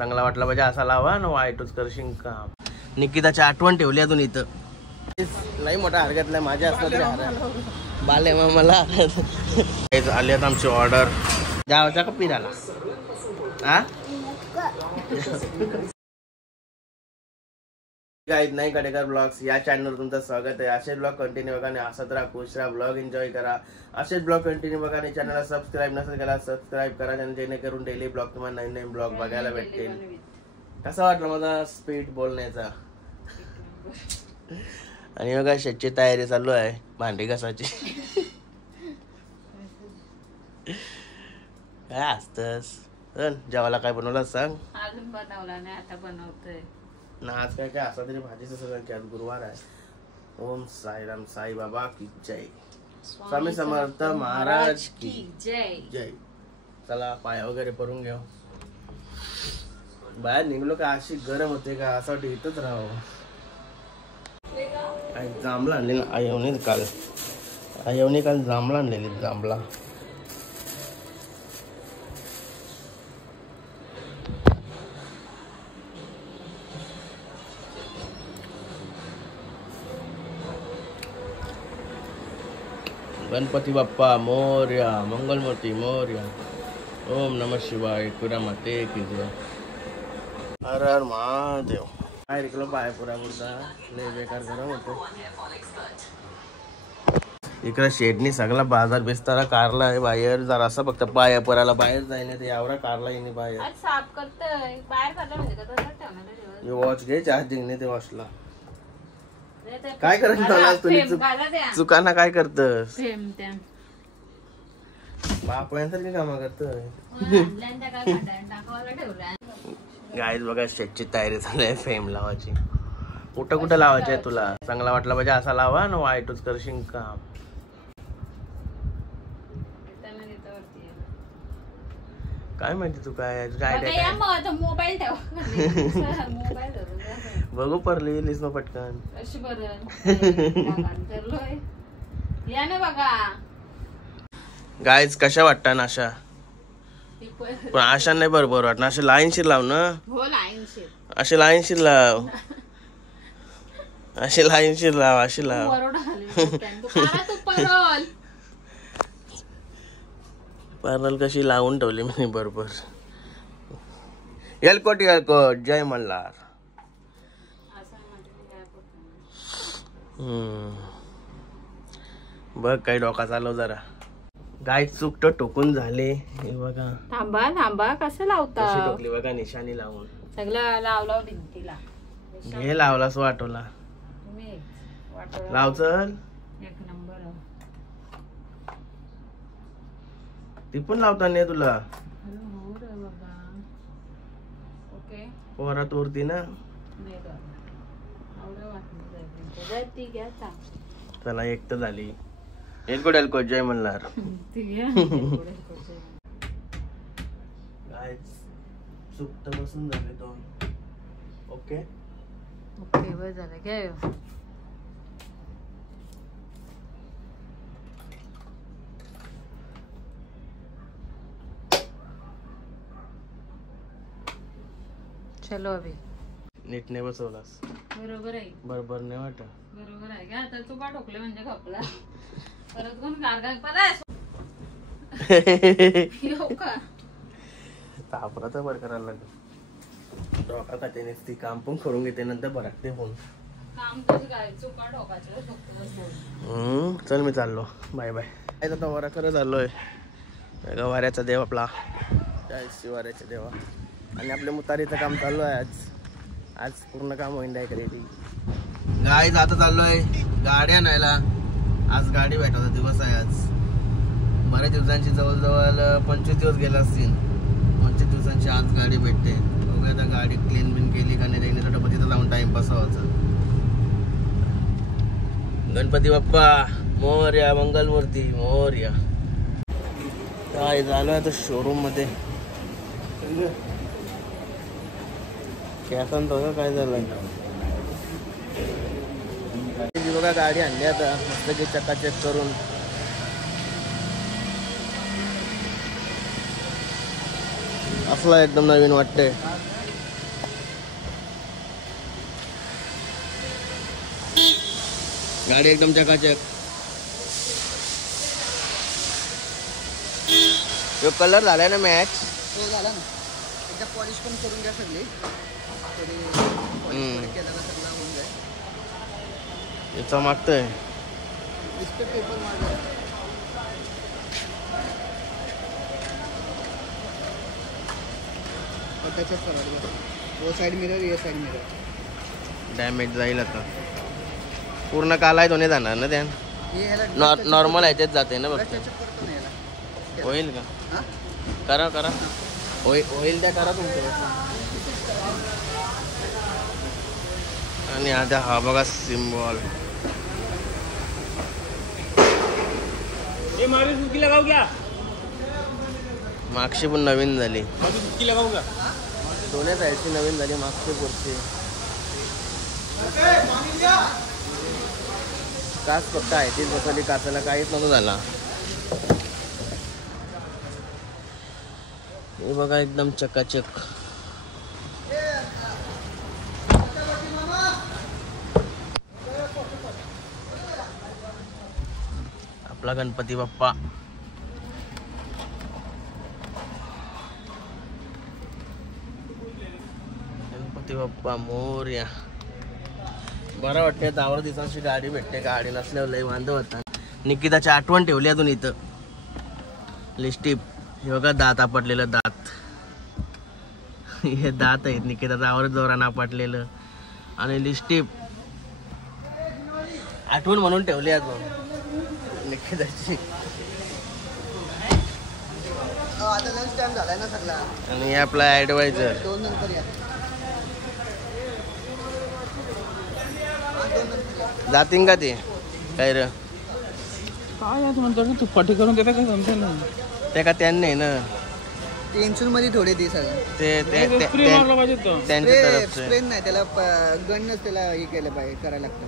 चांगला वाटला पाहिजे असा लावा ना वाईटच करशील का. निकिताची आठवण ठेवली अजून इथं. लई मोठा हार घेतलाय माझ्या असला तरी हार बाले मला आली आता आमची ऑर्डर. जायचा का पिराला हा गाईज नाही कडेकर ब्लॉग्स या चॅनलवर तुमचं स्वागत आहे. असेच ब्लॉग कंटिन्यू बघा आणि हसत राहा खुश राहा ब्लॉग एन्जॉय करा. असेच ब्लॉग कंटिन्यू बघा आणि चॅनलला सबस्क्राईब नसेल केला सबस्क्राईब करा जेणेकरून डेली ब्लॉग तुम्हाला नवीन नवीन ब्लॉग बघायला भेटतील. कसा वाटला माझा स्पीड बोलण्याचा. आणि बघा शेतची तयारी चालू आहे भांडी घासायची. काय असतस जेवायला काय बनवलं सांग. अजून बनवला नाही आता बनवतोय ना. आज काय काय असा तरी भाजीचं सगळं की आज गुरुवार आहे. ओम साईराम साई बाबा की जय. स्वामी समर्थ महाराज की जय जय. चला पाय वगैरे परून घेऊ. बाहेर निघलो का अशी गरम होते का असं वाटतं इथंच राहावं. जांभळा आणलेला आयवणी काल. आयवणी काल जांभळा आणलेली जांभळा. गणपती बाप्पा मोरया मंगलमूर्ती मोरया. ओम नमः शिवाय पुरा माते की जय. हर हर महादेव. काय रिकलो पाय पुरा पुरता लय बेकार गरम होतो. इकडे शेडनी सगळा बाजार बिस्तारा कारला आहे बाहेर. जरा असं फक्त पाया पराला बाहेर जायला ते यावरा कारला येणे बाहेर. आज साफ करतोय बाहेर काढलं म्हणजे का तसंच ठेवणार. हे वॉच घे चार्जिंग नाही ते वॉचला. काय करत तुम्ही चुकाना काय करतस बापसारखी कामं करतोय. गाईज बघा शेटची तयारी झाली आहे फेम लावायची. कुठं कुठं लावायची आहे तुला. चांगला वाटला पाहिजे असा लावा ना वाईटच करशील का. काय माहिती तू काय मोबाईल बघू परली येलीस मग पटकन. गाईज कशा वाटतात ना अशा. पण अशा नाही बरोबर वाटणार. असे लाईनशीर लाव ना. असे लाईनशीर लाव. असे लाईनशीर लाव अशी लाव. पार्लर कशी लावून ठेवली मी बरोबर. येलकोट येलकोट जय मल्हार. बघ काही डोका चालव जरा. गाय चूक तर टोकून झाले हे बघा. थांबा थांबा कसं लावता. कशी टोकली बघा निशाणी लावून. सगळं लावलं भिंतीला. हे लावलास वाटोला लाव चल. एक नंबर. ती पण लावता नाही तुला. ओके पोरात उरती ना. चला एक तर झाली. एलकोट एलकोट जय मल्हार. चूक तर बसून झाले तो. ओके ओके बस झालं काय. चलो अभि नीट नाही बसवलास. बरोबर आहे बरोबर नाही वाटत. बरोबर आहे का. आता तू का ठोकले म्हणजे खपला. परत कोण कारगा पदास का तापरा तर बर करायला लागेल. डोका का त्याने ती काम पण करून घेते नंतर भरकते फोन. काम तुझी काय चुका ठोकायचं. चल मी चाललो बाय बाय. आता वारा खरं चाललोय. वाऱ्याचा देव आपला जय शिवाऱ्याचा देवा. आणि आपल्या मुतारीचं काम चालू आहे आज. आज पूर्ण काम होईन आहे करेली. गाडी आता चाललोय गाड्या न्यायला. आज गाडी भेटायचा दिवस आहे आज. बऱ्याच दिवसांची जवळजवळ 25 दिवस गेला असतील. 25 दिवसांची आज गाडी भेटते. बघूया आता गाडी क्लीन बिन केली का नाही त्याने तर तिथं जाऊन टाइमपास व्हायचा. गणपती बाप्पा मोरया मंगलमूर्ती मोरया. काय झालं आता शोरूम मध्ये काय झालं. बघा गाडी आणली आता मस्त की चकाचक करून. असला एकदम नवीन वाटतंय. गाडी एकदम चकाचक. जो कलर झालाय ना मॅच. हो झाला ना. एकदा पॉलिश पण करून घ्या सगळी. केला ना सगळा होऊन जाईल. याचा मागतोय पेपर मारला. त्याच्याच सगळं वो साइड मिरर ये साइड मिरर डॅमेज जाईल आता. पूर्ण काला तो नाही जाणार ना त्या. नॉर्मल ह्याच्यात जाते ना बघ. होईल का? करा करा. होईल त्या करा तुमचं. आणि आता हा बघा सिम्बॉल. मागची पण नवीन झाली. दोन्ही साईडची नवीन झाली. मागची पुढची काच फक्त आहे ती बसवली. काचाला काहीच नव्हतं झाला. हे बघा एकदम चकाचक. आपला गणपती बाप्पा. गणपती बाप्पा मोरया. बरं वाटते. 10 दिवसांची गाडी भेटते. गाडी नसल्यावर लय वांदो होता. निकिताची आठवण ठेवली अजून इथं. लिस्टिप. हे बघा दात आपटलेलं दात. हे दात आहेत निकिताचं आवरत जोरानं आपटलेलं. आणि लिस्टिप आठवण म्हणून ठेवली अजून निकिताची. आता लंच टाइम झालाय ना सगळा. आणि हे आपला ॲडवायझर. 2 नंतर या. जातीन का ते काय रे? काय यात म्हणतो तू पटी करून देता काय समजेल नाही. ते का त्यांनी आहे ना. टेन्शन मध्ये थोडे दिवस आहे. ते त्यांच्या तरफचे. स्प्रे नाही त्याला गणच त्याला हे केलं पाहिजे करायला लागतं.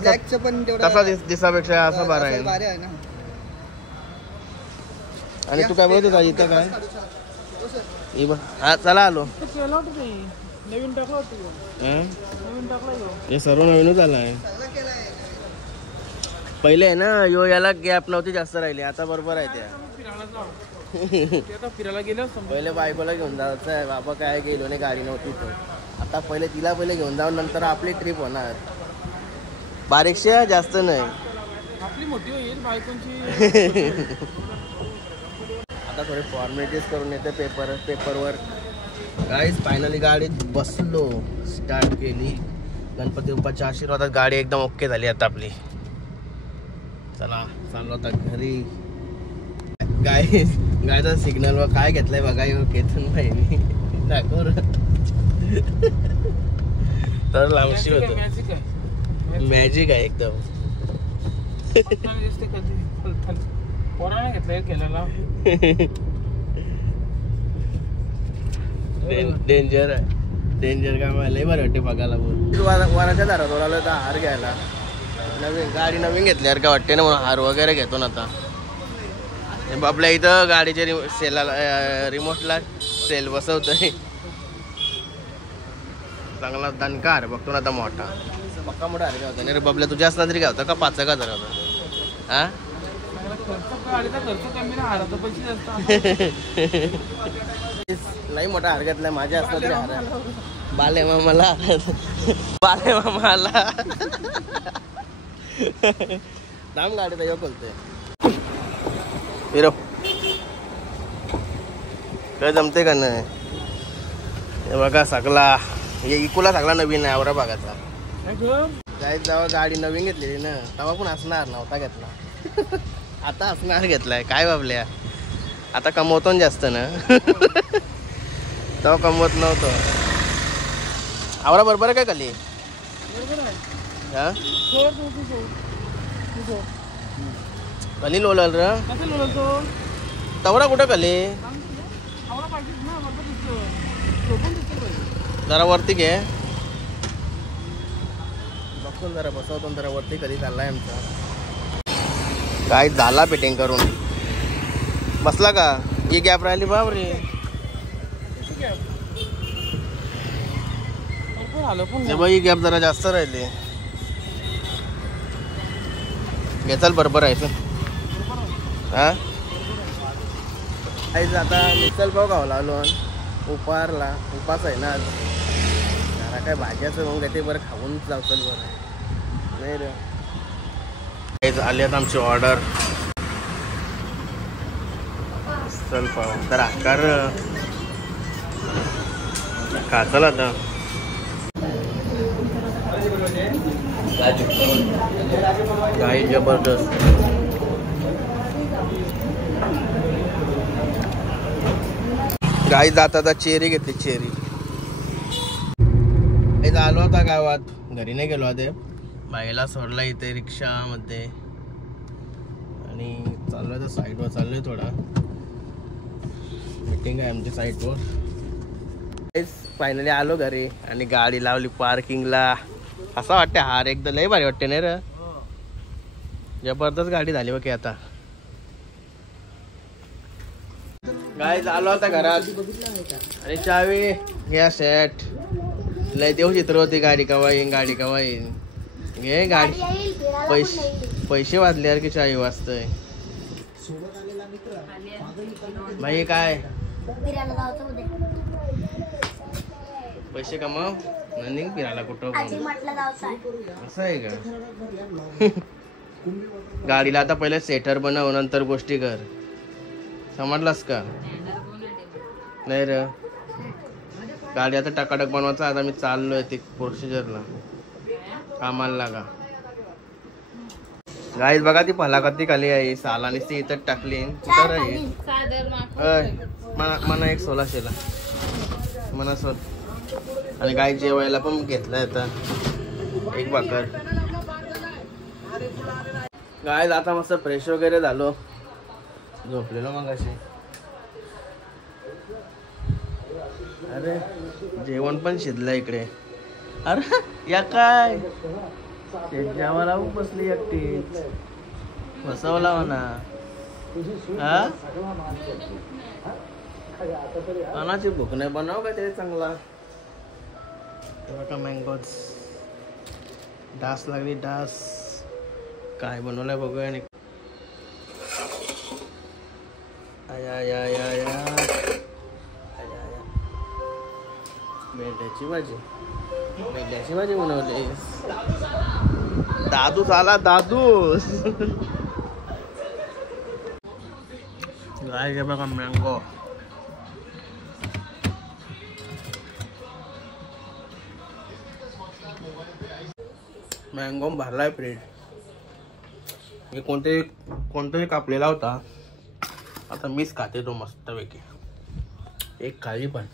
ब्लॅकचं पण तसा दिसापेक्षा असा बारा आहे. ना. आणि तू काय बोलत होता इथं काय? हा चला आलो. नवीन टाकला हे सर्व नवीनच आलं आहे. पहिले आहे ना याला गॅप नव्हती जास्त राहिली. आता बरोबर आहे त्या. फिरायला गेलो. पहिले बायकोला घेऊन जायचं. बाबा काय गेलो नाही गाडी नव्हती तर. आता पहिले तिला घेऊन जाऊन नंतर आपली ट्रिप होणार. बारीकशा जास्त नाही. आपली मोठी होईल बायकोची. आता थोडे फॉर्मॅलिटीज करून येते पेपरवर. गाईज फायनली गाडीत बसलो. स्टार्ट केली. गणपती बाप्पाच्या आशीर्वादात गाडी एकदम ओके झाली आता आपली. चला चाललो आता घरी. गायचा सिग्नल वर काय घेतलंय बघा. केतन भाई दाखव तर लांबशी होत. मॅजिक आहे एकदम. डेंजर आहे. डेंजर काय मला बरं वाटते बघायला. वराच्या दारावर आलो तर हार घ्यायला. नवीन गाडी नवीन घेतल्यावर काय वाटते ना म्हणून हार वगैरे घेतो ना. आता आपल्या इथं गाडीच्या रिमोटला सेल बसवतोय. चांगला दणका हार बघतो ना आता. मोठा पक्का मोठा हार घ्यावता नाही रे बाबल्या. तुझ्या असला तरी घ्यावता का 5,000 होता. हा नाही मोठा हार घेतलाय. माझ्या असला तरी हार. बाले मामाला बाले मामाला दाम गाडीचा यो बोलतोय. हिरो काय जमते का नाही. हे बघा सगळा हे इकूला सगळा नवीन आहे. आवरा भागाचा. काय जेव्हा गाडी नवीन घेतलेली ना तेव्हा पण असणार नव्हता घेतला. आता असणार घेतलाय. काय बाबल्या आता कमवतो जास्त ना. तेव्हा कमवत नव्हतं. आवरा बरोबर काय खाली. हा खाली लोळल र. तवरा कुठं खाली. जरा वरती घे. बघतो जरा बसवतो जरा वरती. कधी चाललाय आमचा. काय झाला फिटिंग करून बसला का. ही गॅप राहिली बाबरे. ते बाई गॅप जरा जास्त राहिले. घेचाल बरोबर आहे हा. आता मिसल पाव खावला आलो उपारला. उपास आहे ना आज. जरा काय भाज्याचं मग ते बरं खाऊन जावचं बरं नाही रे. आली आता आमची ऑर्डर मिसल पाव. तर आकार का चला आता काही जबरदस्त. गाई जात आता चेरी घेतली. चेरी आलो होता गावात. घरी नाही गेलो आता. बाईला सोडला इथे रिक्षामध्ये आणि चाललोय तर साईडवर चाललोय. थोडा मीटिंग आहे आमच्या साईडवर. फायनली आलो घरी आणि गाडी लावली पार्किंगला. असं वाटते हार एकदम लय भारी वाटते नाही रे. जबरदस्त गाडी झाली बघ आता. गाय आलो होता घरात आणि चावी घ्या सेट. लय देऊ चित्र होती. गाडी कवा येईन गाडी कवा येईन. घे गाडी. पैसे वाजले यार की चावी वाजतय भाई. काय पैसे कमाव नंदी फिरायला कुठं. असं आहे का. गाडीला आता पहिले सेटर बनव नंतर गोष्टी कर. समजलास का नाही रे. गाडी आता टकाटक बनवायचा. आता मी चाललोय ते प्रोसिजरला कामाला लागा. गाईज बघा ती फलाकती खाली आहे. साला नुसती इथं टाकली. कुठं राहील मना एक 1600ला मना सोड. आणि गाय जेवायला पण घेतलाय आता एक भाकर. गाय आता मस्त फ्रेश वगैरे झालो. झोपलेलो मग अशी. अरे जेवण पण शिजलं इकडे. अरे या काय जेवायला बसली एकटीच. बसवला म्हणा हा. कोणाची भूक नाही. बनव का ते चांगला. मँगोज डास लागली. डास काय बनवलंय बघूया. आणि भेंड्याची भाजी. भेंड्याची भाजी बनवली. दादू झाला दादूस. गाय बघा मँगो. मँगो भरलाय प्लेट. कोणतरी कापलेला होता. आता मीच खाते तो मस्त पैकी. एक खाली पण.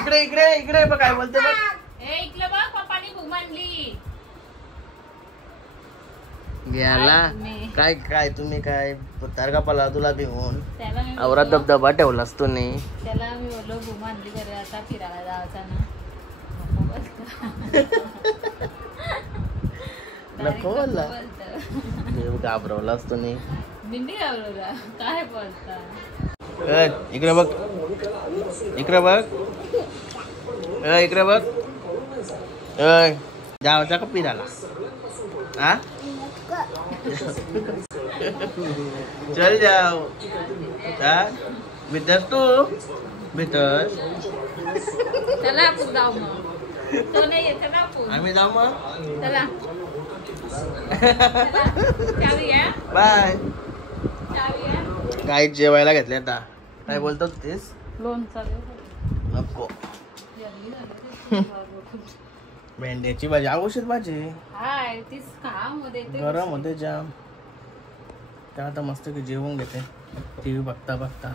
इकडे इकडे इकडे बघ काय बोलते बघ. इकडे बघ पप्पानी भूक मांडली. गेला काय काय तुम्ही काय तारका पला तुला भिवून आवरात धबधबा ठेवलास तू नाही. त्याला मी बोललो भूक मांडली करे आता फिरायला जायचा ना. नको बोलला. घाबरवलास तू नाही. दिंडी घाबरवला काय बोलता. इकडे बघ. इकडे बघ. इकडे बघ. जायचा का फिरायला हा. चल जाओ. भीतर तू भीतर. चला आपण जाऊ मग. तो नाही येत ना आपण. आम्ही जाऊ मग. चला चावी आहे. बाय. चावी आहे. काय जेवायला घेतले आता. काय बोलतो तेच. लोणचं नको. भेंड्याची भाजी. औषध भाजी हाय तीच काम मध्ये गरम होते जाम. त्या आता मस्त की जेवण घेते टीव्ही बघता बघता.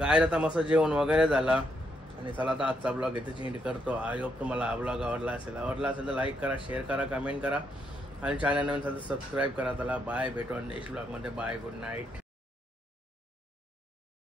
गायला आता मस्त जेवण वगैरे झाला. आणि चला आता आजचा ब्लॉग इथे चेंज करतो. आय होप तुम्हाला हा ब्लॉग आवडला असेल तर लाईक करा, शेअर करा, कमेंट करा आणि चॅनल नवीन सबस्क्राईब करा. चला बाय. भेटू नेक्स्ट ब्लॉग मध्ये. बाय. Good night.